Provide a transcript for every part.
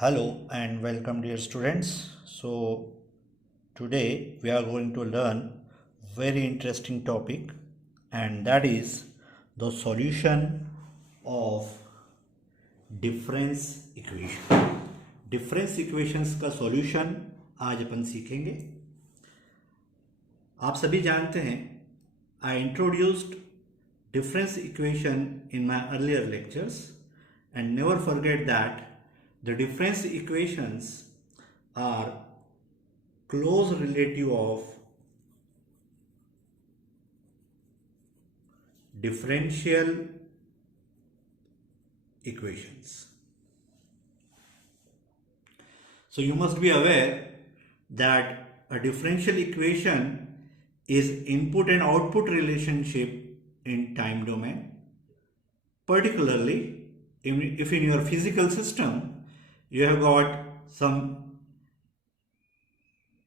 Hello and welcome dear students. So today we are going to learn very interesting topic, and that is the solution of difference equation. difference equations का solution आज अपन सीखेंगे. आप सभी जानते हैं I introduced difference equation in my earlier lectures, and never forget that the difference equations are close relative of differential equations. So you must be aware that a differential equation is input and output relationship in time domain. Particularly, if in your physical system you have got some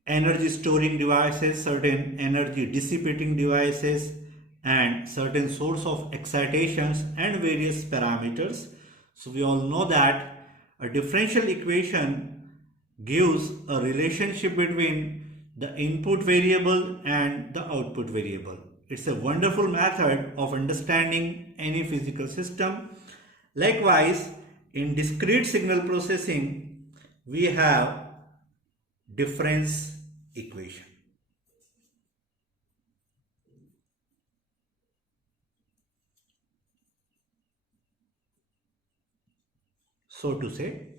energy storing devices, certain energy dissipating devices, and certain source of excitations and various parameters. So we all know that a differential equation gives a relationship between the input variable and the output variable. It's a wonderful method of understanding any physical system. Likewise, in discrete signal processing, we have difference equation. So to say,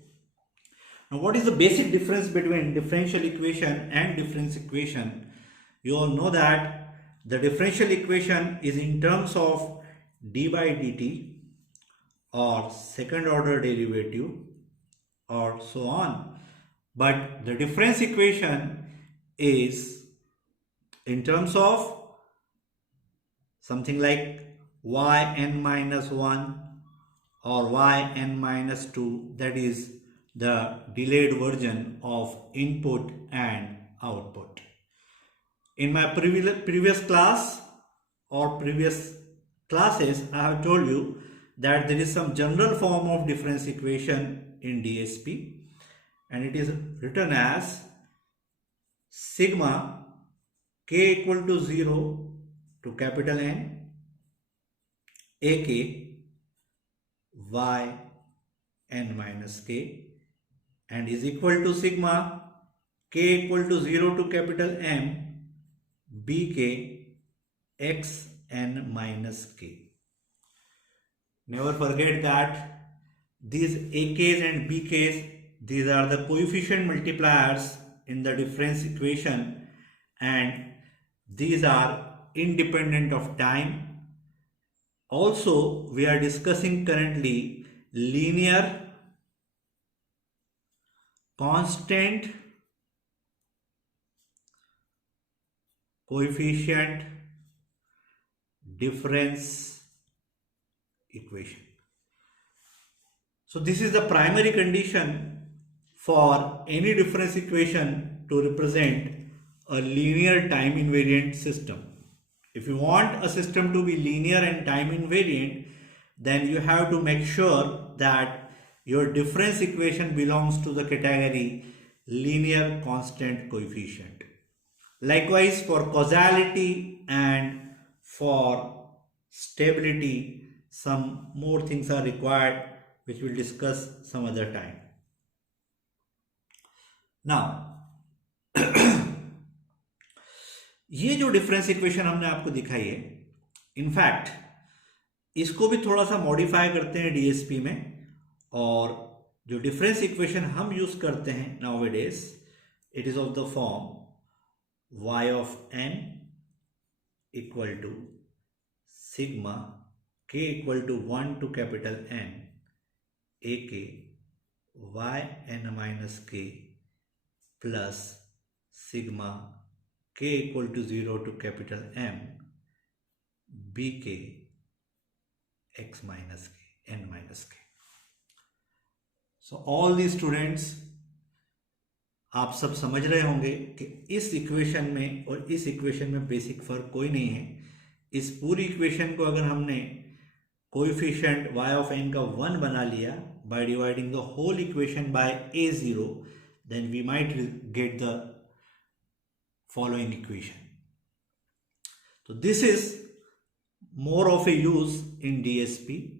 now what is the basic difference between differential equation and difference equation? You all know that the differential equation is in terms of d by dt or second order derivative or so on, but the difference equation is in terms of something like yn minus 1 or yn minus 2, that is the delayed version of input and output. In my previous class or previous classes, I have told you that there is some general form of difference equation in DSP, and it is written as sigma k equal to 0 to capital N ak y n minus k, and is equal to sigma k equal to 0 to capital M bk x n minus k. Never forget that these AKs and BKs, these are the coefficient multipliers in the difference equation, and these are independent of time. Also, we are discussing currently linear constant coefficient difference equation. So this is the primary condition for any difference equation to represent a linear time invariant system. If you want a system to be linear and time invariant, then you have to make sure that your difference equation belongs to the category linear constant coefficient. Likewise, for causality and for stability, some more things are required, which we'll discuss some other time. Now, ये जो difference equation हमने आपको दिखाई है, in fact इसको भी थोड़ा सा मॉडिफाई करते हैं डीएसपी में, और जो डिफरेंस इक्वेशन हम यूज करते हैं nowadays, it is of the form y of n equal to sigma k equal to 1 to capital N ak y n minus k plus sigma k equal to 0 to capital M bk x minus k n minus k. So all these students, आप सब समझ रहे होंगे कि इस equation में और इस इक्वेशन में बेसिक फर्क कोई नहीं है. इस पूरी इक्वेशन को अगर हमने कोएफिशिएंट y ऑफ n का 1 बना लिया by dividing the whole equation by a0, then we might get the following equation. So this is more of a use in DSP.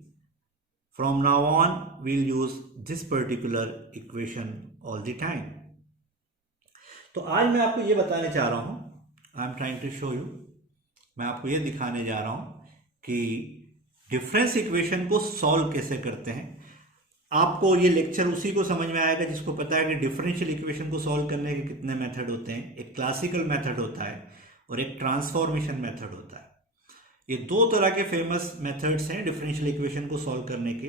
From now on, we'll use this particular equation all the time. तो आज मैं आपको ये बताने चाह रहा हूँ, I am trying to show you, मैं आपको ये दिखाने जा रहा हूँ कि डिफरेंस इक्वेशन को सॉल्व कैसे करते हैं। आपको ये लेक्चर उसी को समझ में आएगा जिसको पता है कि डिफरेंशियल इक्वेशन को सॉल्व करने के कितने मेथड होते हैं। एक क्लासिकल मेथड होता है और एक ट्रांसफॉर्मेशन मेथड होता है। ये दो तरह के फेमस मेथड्स हैं डिफरेंशियल इक्वेशन को सॉल्व करने के।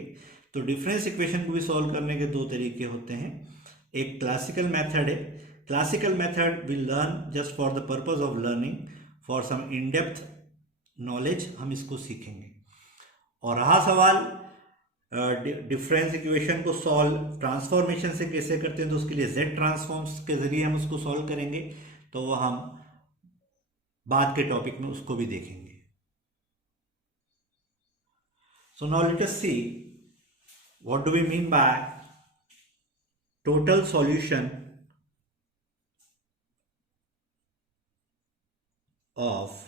तो डिफरेंस इक्वेशन को भी सॉल्व करने के दो तरीके होते हैं। एक क्लासिकल मेथड है, classical method we learn just for the purpose of learning, for some in depth knowledge हम इसको सीखेंगे। और रहा सवाल डिफरेंस इक्वेशन को सॉल्व ट्रांसफॉर्मेशन से कैसे करते हैं, तो उसके लिए जेड ट्रांसफॉर्म्स के जरिए हम उसको सॉल्व करेंगे, तो वो हम बाद के टॉपिक में उसको भी देखेंगे। So now let us see what do we mean by total solution of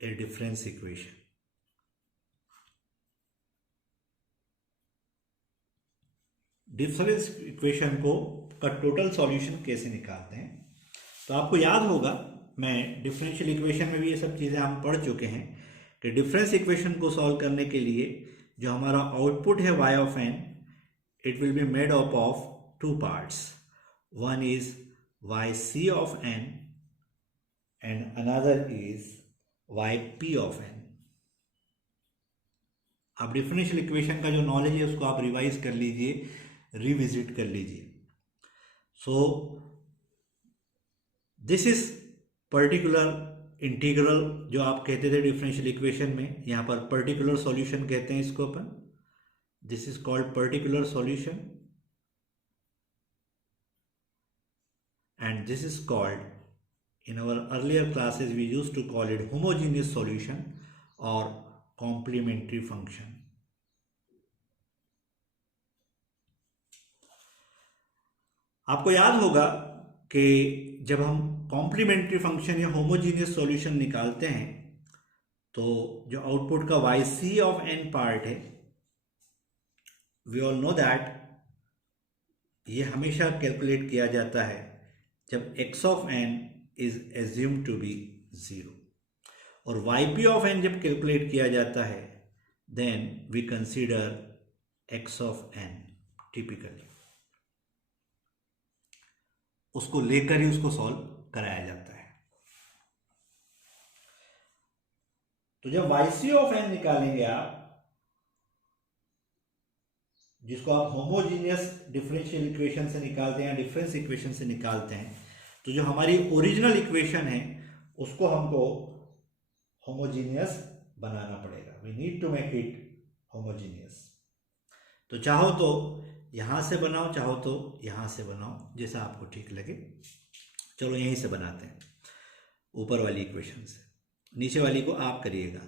a difference equation. Difference equation को का टोटल सॉल्यूशन कैसे निकालते हैं। तो आपको याद होगा, मैं डिफरेंशियल इक्वेशन में भी ये सब चीज़ें हम पढ़ चुके हैं कि डिफरेंस इक्वेशन को सॉल्व करने के लिए जो हमारा आउटपुट है y of n, it will be made up of two parts. One is yc of n and another is yp of n। आप डिफरेंशियल इक्वेशन का जो नॉलेज है उसको आप रिवाइज कर लीजिए, रिविजिट कर लीजिए। So this is particular integral जो आप कहते थे डिफरेंशियल इक्वेशन में, यहाँ पर पर्टिकुलर सॉल्यूशन कहते हैं इसको अपन। This is called particular solution and this is called, in our earlier classes we used to call it homogeneous solution और कॉम्प्लीमेंट्री फंक्शन। आपको याद होगा कि जब हम कॉम्प्लीमेंट्री फंक्शन या होमोजीनियस सॉल्यूशन निकालते हैं तो जो आउटपुट का yc ऑफ n पार्ट है, वी ऑल नो दैट ये हमेशा कैलकुलेट किया जाता है जब x of n is assumed to be 0, और yp ऑफ n जब कैलकुलेट किया जाता है then we consider x of n typically, उसको लेकर ही उसको सॉल्व कराया जाता है। तो जब yc ऑफ n निकालेंगे आप, जिसको आप होमोजीनियस डिफरेंशियल इक्वेशन से निकालते हैं, डिफरेंस इक्वेशन से निकालते हैं, तो जो हमारी ओरिजिनल इक्वेशन है उसको हमको होमोजीनियस बनाना पड़ेगा। We need to make it homogeneous. तो चाहो तो यहां से बनाओ, चाहो तो यहां से बनाओ, जैसा आपको ठीक लगे। चलो यहीं से बनाते हैं, ऊपर वाली इक्वेशन से। नीचे वाली को आप करिएगा,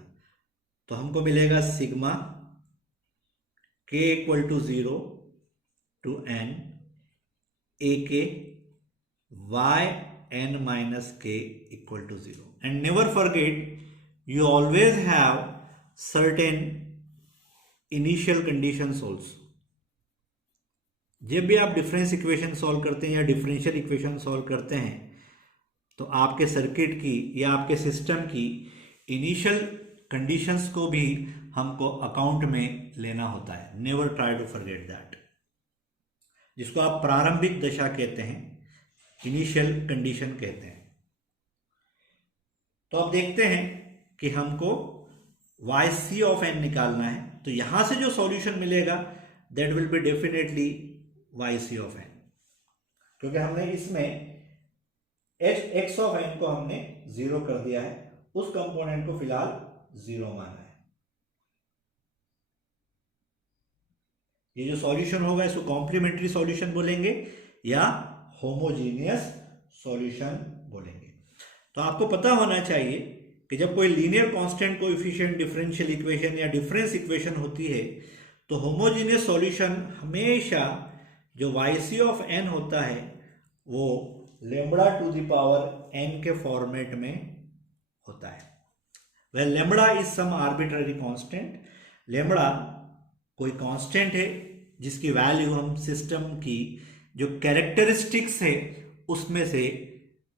तो हमको मिलेगा sigma k equal to 0 to n a k y n minus k equal to 0। And never forget, you always have certain initial conditions also. जब भी आप डिफरेंस इक्वेशन सॉल्व करते हैं या डिफरेंशियल इक्वेशन सॉल्व करते हैं तो आपके सर्किट की या आपके सिस्टम की इनिशियल कंडीशंस को भी हमको अकाउंट में लेना होता है। Never try to forget that, जिसको आप प्रारंभिक दशा कहते हैं, इनिशियल कंडीशन कहते हैं। तो अब देखते हैं कि हमको yc ऑफ n निकालना है, तो यहां से जो सॉल्यूशन मिलेगा that will be definitely yc of n, क्योंकि हमने इसमें x ऑफ n को हमने 0 कर दिया है, उस कंपोनेंट को फिलहाल 0 माना है। ये जो सॉल्यूशन होगा इसको कॉम्प्लीमेंट्री सॉल्यूशन बोलेंगे या होमोजीनियस सॉल्यूशन बोलेंगे। तो आपको पता होना चाहिए कि जब कोई linear constant coefficient differential equation या डिफरेंस इक्वेशन होती है तो होमोजीनियस सॉल्यूशन हमेशा जो YC ऑफ n होता है वो lambda to the power n के फॉर्मेट में होता है। Well lambda is some arbitrary constant. Lambda कोई कांस्टेंट है जिसकी वैल्यू हम सिस्टम की जो कैरेक्टरिस्टिक्स है उसमें से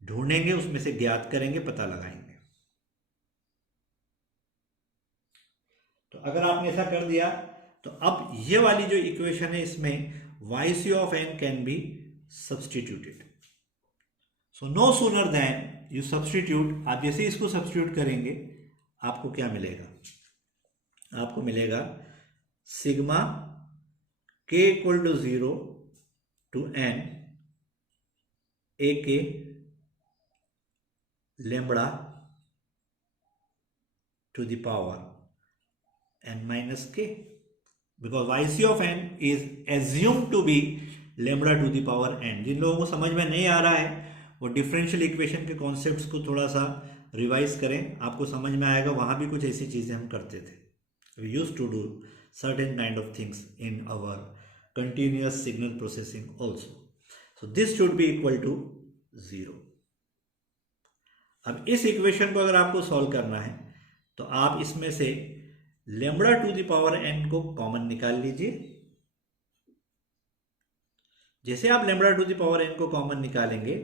ढूंढेंगे, उसमें से ज्ञात करेंगे, पता लगाएंगे। तो अगर आपने ऐसा कर दिया तो अब ये वाली जो इक्वेशन है इसमें YC of n can be substituted. So no sooner than you substitute, आप जैसे इसको सब्सटीट्यूट करेंगे आपको क्या मिलेगा? आपको मिलेगा sigma k equal to 0 to n a k lambda to the power n minus k, because YC of n is assumed to be lambda to the power n। जिन लोगों को समझ में नहीं आ रहा है वो डिफरेंशियल इक्वेशन के कॉन्सेप्ट्स को थोड़ा सा रिवाइज करें, आपको समझ में आएगा। वहाँ भी कुछ ऐसी चीज़ें हम करते थे। We used to do certain kind of things in our continuous signal processing also. So this should be equal to 0। अब इस इक्वेशन को अगर आपको सॉल्व करना है तो आप इसमें से lambda to the power n को कॉमन निकाल लीजिए। जैसे आप lambda to the power n को कॉमन निकालेंगे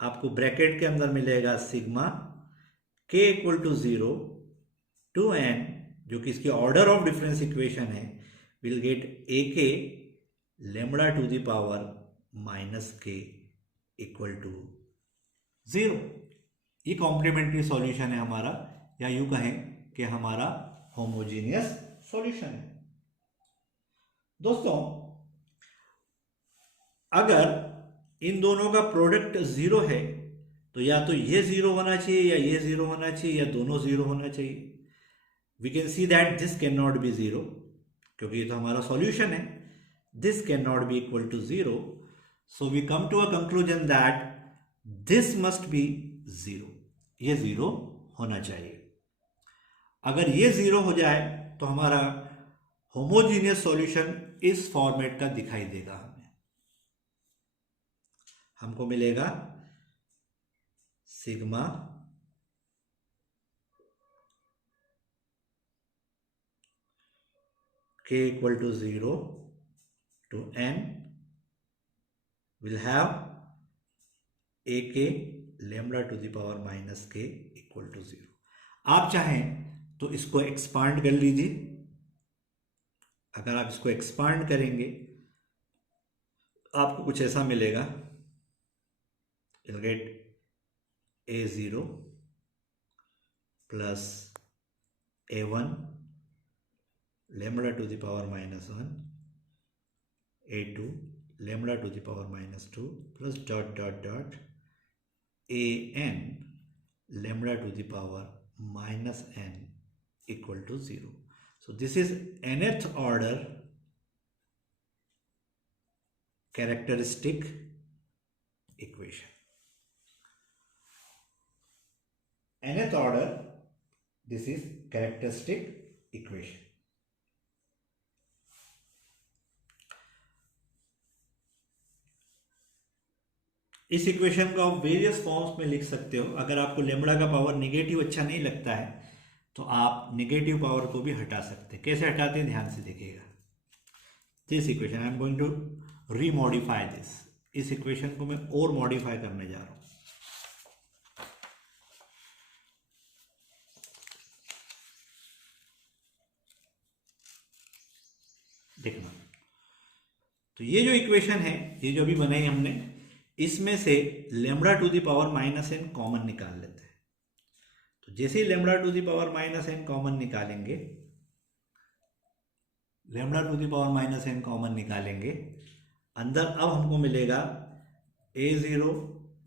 आपको ब्रैकेट के अंदर मिलेगा sigma k equal to 0 to n, जो कि इसकी ऑर्डर ऑफ डिफरेंस इक्वेशन है, will get a k lambda to the power minus k equal to 0। ये कॉम्प्लीमेंट्री सॉल्यूशन है हमारा, या यूं कहें कि हमारा होमोजीनियस सॉल्यूशन है। दोस्तों अगर इन दोनों का प्रोडक्ट 0 है तो या तो ये 0 होना चाहिए या ये 0 होना चाहिए या दोनों 0 होना चाहिए। We can see that this can not be 0, क्योंकि ये तो हमारा सॉल्यूशन है। This can not be equal to 0, so we come to a conclusion that this must be 0। ये 0 होना चाहिए। अगर ये 0 हो जाए तो हमारा होमोजीनियस सॉल्यूशन इस फॉर्मेट का दिखाई देगा। हमको मिलेगा sigma k equal to 0 to n will have a k lambda to the power minus k equal to 0। आप चाहें तो इसको एक्सपांड कर लीजिए। अगर आप इसको एक्सपांड करेंगे आपको कुछ ऐसा मिलेगा, you'll get a0 plus a1 lambda to the power minus 1 a2 lambda to the power minus 2 plus dot dot dot an lambda to the power minus n equal to 0. So this is nth order characteristic equation. Nth order, this is characteristic equation. इस equation को आप various forms में लिख सकते हो। अगर आपको lambda का पावर निगेटिव अच्छा नहीं लगता है तो आप निगेटिव पावर को भी हटा सकते हैं। कैसे हटाते हैं ध्यान से देखिएगा। This equation I am going to remodify this. इस इक्वेशन को मैं और मॉडिफाई करने जा रहा हूं। देखना, तो ये जो इक्वेशन है, ये जो अभी बनाई हमने, इसमें से lambda to the power minus N common निकाल लेते हैं। तो जैसे ही lambda to the power minus N common निकालेंगे, lambda to the power minus N common निकालेंगे, अंदर अब हमको मिलेगा a0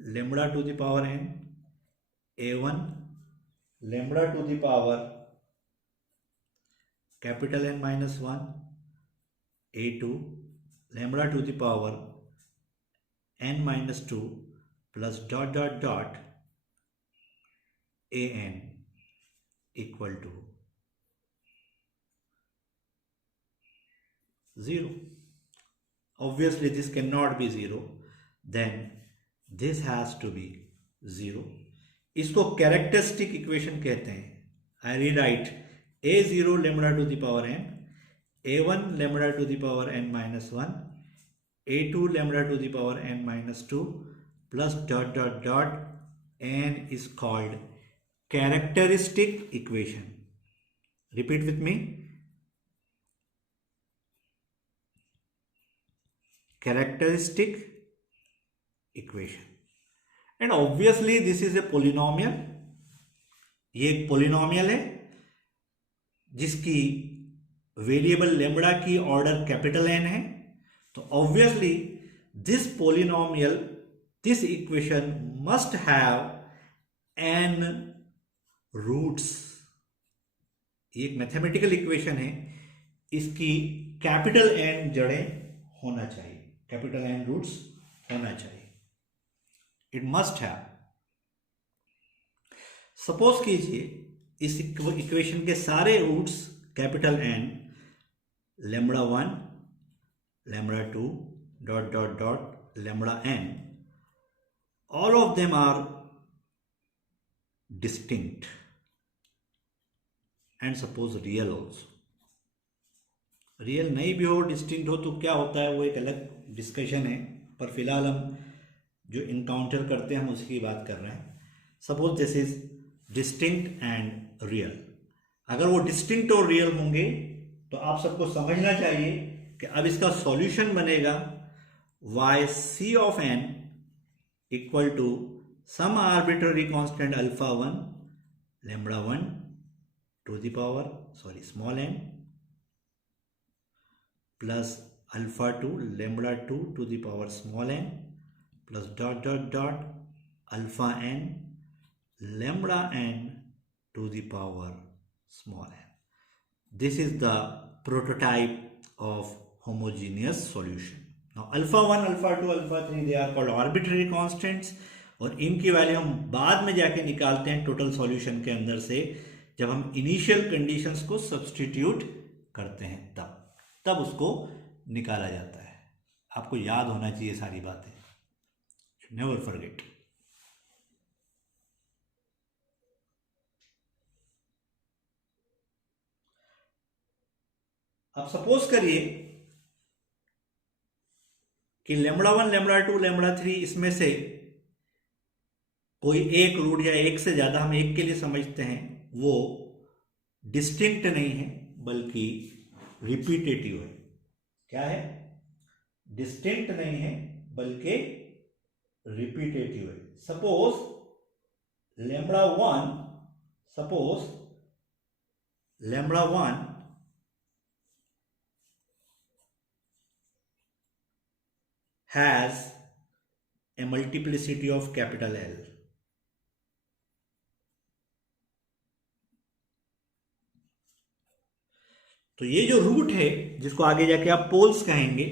lambda to the power n, a1 lambda to the power capital N minus 1, a2 lambda to the power n minus 2 plus dot dot dot an equal to 0. Obviously this cannot be 0, then this has to be 0. इसको characteristic equation कहते हैं. I rewrite a0 lambda to the power n, a1 lambda to the power n minus 1, a2 lambda to the power n minus 2 plus dot dot dot n is called characteristic equation. Repeat with me. Characteristic equation. And obviously this is a polynomial. ये एक polynomial है जिसकी variable lambda की order capital N है. तो obviously this polynomial, this equation must have N roots. ये एक mathematical equation है, इसकी कैपिटल एन जड़ें होना चाहिए, कैपिटल एन रूट्स होना चाहिए. It must have. सपोज कीजिए इस इक्वेशन के सारे roots capital N, lambda 1, lambda 2, dot dot dot lambda N, all of them are distinct, and suppose real also. Real नहीं भी हो, डिस्टिंक्ट हो, तो क्या होता है वो एक अलग डिस्कशन है, पर फिलहाल हम जो इनकाउंटर करते हैं हम उसकी बात कर रहे हैं. Suppose this is distinct and real. अगर वो डिस्टिंक्ट और रियल होंगे तो आप सबको समझना चाहिए कि अब इसका सॉल्यूशन बनेगा Y C of N equal to some arbitrary constant alpha 1 lambda 1 to the power small N plus alpha 2 lambda 2 to the power small N plus dot dot dot alpha N lambda n to the power small n. This is the prototype of homogeneous solution. Now alpha 1, alpha 2, alpha 3 they are called arbitrary constants, और इनकी value हम बाद में जाके निकालते हैं total solution के अंदर से, जब हम इनिशियल कंडीशंस को सब्स्टिट्यूट करते हैं तब उसको निकाला जाता है. आपको याद होना चाहिए सारी बातें. Never forget. अब सपोज करिए कि लैम्बडा 1, लैम्बडा 2, लैम्बडा 3 इसमें से कोई एक रूट या एक से ज्यादा, हम एक के लिए समझते हैं, वो डिस्टिंक्ट नहीं है बल्कि रिपीटेटिव है. क्या है? डिस्टिंक्ट नहीं है बल्कि रिपीटेटिव है. Suppose lambda 1 has a multiplicity of capital L. तो ये जो रूट है जिसको आगे जाके आप पोल्स कहेंगे,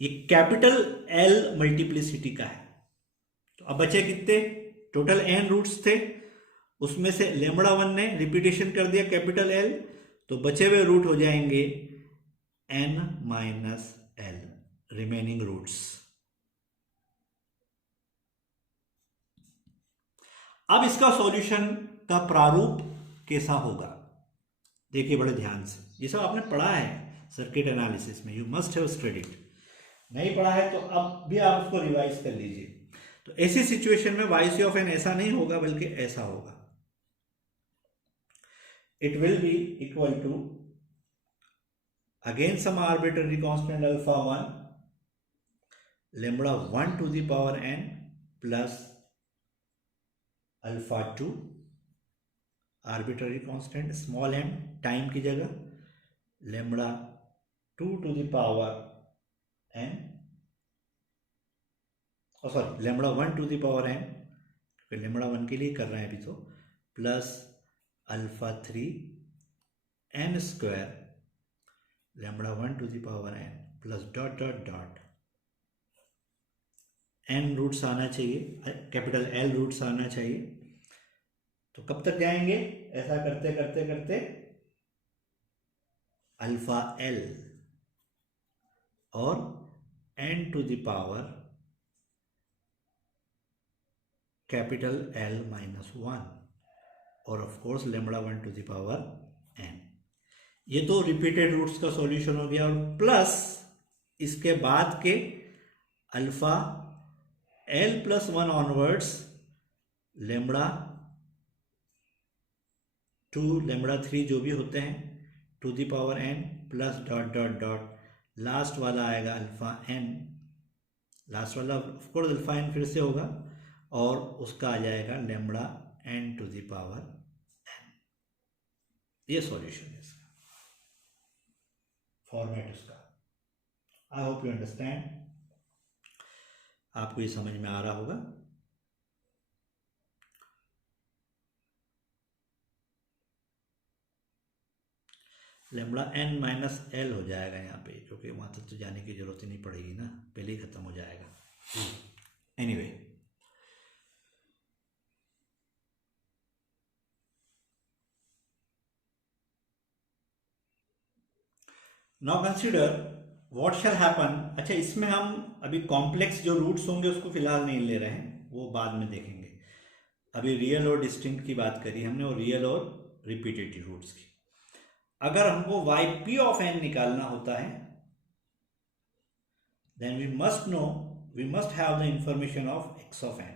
ये कैपिटल L मल्टीप्लिसिटी का है. तो अब बचे कितने? टोटल n रूट्स थे, उसमें से लैम्बडा 1 ने रिपीटेशन कर दिया कैपिटल L, तो बचे हुए रूट हो जाएंगे n माइनस L, रिमेनिंग रूट्स. अब इसका सॉल्यूशन का प्रारूप कैसा होगा देखिए बड़े ध्यान से. ये सब आपने पढ़ा है सर्किट एनालिसिस में, यू मस्ट हैव स्टडीड. नहीं पढ़ा है तो अब भी आप उसको रिवाइज कर लीजिए. तो ऐसी सिचुएशन में वाई सी ऑफ एन ऐसा नहीं होगा बल्कि ऐसा होगा. It will be equal to again some arbitrary constant alpha 1 lambda 1 to the power n plus alpha 2 arbitrary constant small m time की जगह lambda 2 to the power n, sorry lambda 1 to the power n, क्योंकि lambda 1 के लिए कर रहे हैं अभी, तो plus alpha 3 n square lambda 1 to the power n plus dot dot dot n roots आना चाहिए, कैपिटल L रूट्स आना चाहिए. तो कब तक जाएंगे? ऐसा करते करते करते अल्फा L और n to the power capital L minus 1 और of course lambda 1 to the power n। ये तो रिपीटेड रूट्स का सॉल्यूशन हो गया और प्लस इसके बाद के alpha L plus 1 onwards lambda 2 lambda 3 जो भी होते हैं to the power n plus dot dot dot last वाला आएगा अल्फा n, लास्ट वाला ऑफ कोर्स अल्फा n फिर से होगा और उसका आ जाएगा lambda n to the power n। ये सॉल्यूशन है इसका, फॉर्मेट उसका। आई होप यू अंडरस्टैंड, आपको ये समझ में आ रहा होगा। लैम्बडा n माइनस एल हो जाएगा यहाँ पे, क्योंकि वहाँ तक तो जाने की जरूरत ही नहीं पड़ेगी ना, पहले ही खत्म हो जाएगा। Anyway now consider what shell happen. अच्छा, इसमें हम अभी कॉम्प्लेक्स जो रूट्स होंगे उसको फिलहाल नहीं ले रहे हैं, वो बाद में देखेंगे। अभी रियल और डिस्टिंक्ट की बात करी हमने और रियल और रिपीटेटिव रूट्स की। अगर हमको yp ऑफ n निकालना होता है then we must have the information of x of n।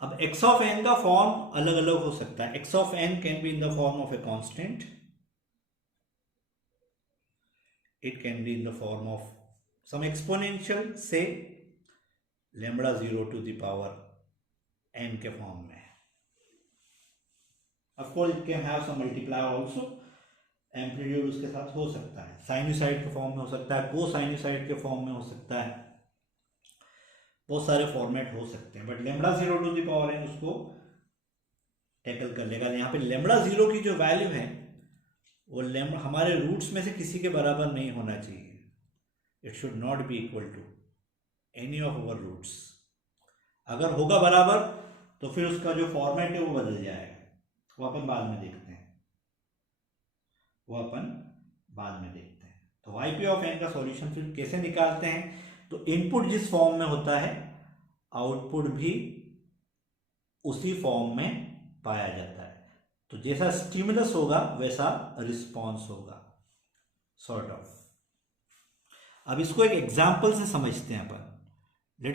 अब x ऑफ n का फॉर्म अलग अलग हो सकता है। x of n can be in the form of a constant, it can be in the form of some exponential, say lambda 0 to the power n के form में। of course it can have some multiplier also, amplitude उसके साथ हो सकता है, sinusoid के form में हो सकता है, कोसाइनोसाइड के फॉर्म में हो सकता है, बहुत सारे फॉर्मेट हो सकते हैं। But lambda 0 to the power n उसको टैकल कर लेगा। यहाँ पे लैम्बडा 0 की जो वैल्यू है वो हमारे रूट्स में से किसी के बराबर नहीं होना चाहिए। It should not be equal to any of our roots. अगर होगा बराबर तो फिर उसका जो फॉर्मेट है वो बदल जाएगा, वो अपन बाद में देखते हैं, तो yp ऑफ n का सॉल्यूशन फिर कैसे निकालते हैं? तो इनपुट जिस फॉर्म में होता है आउटपुट भी उसी फॉर्म में पाया जाता है। तो जैसा स्टिमुलस होगा वैसा रिस्पॉन्स होगा, सॉर्ट ऑफ। अब इसको एक एग्जाम्पल से समझते हैं अपन।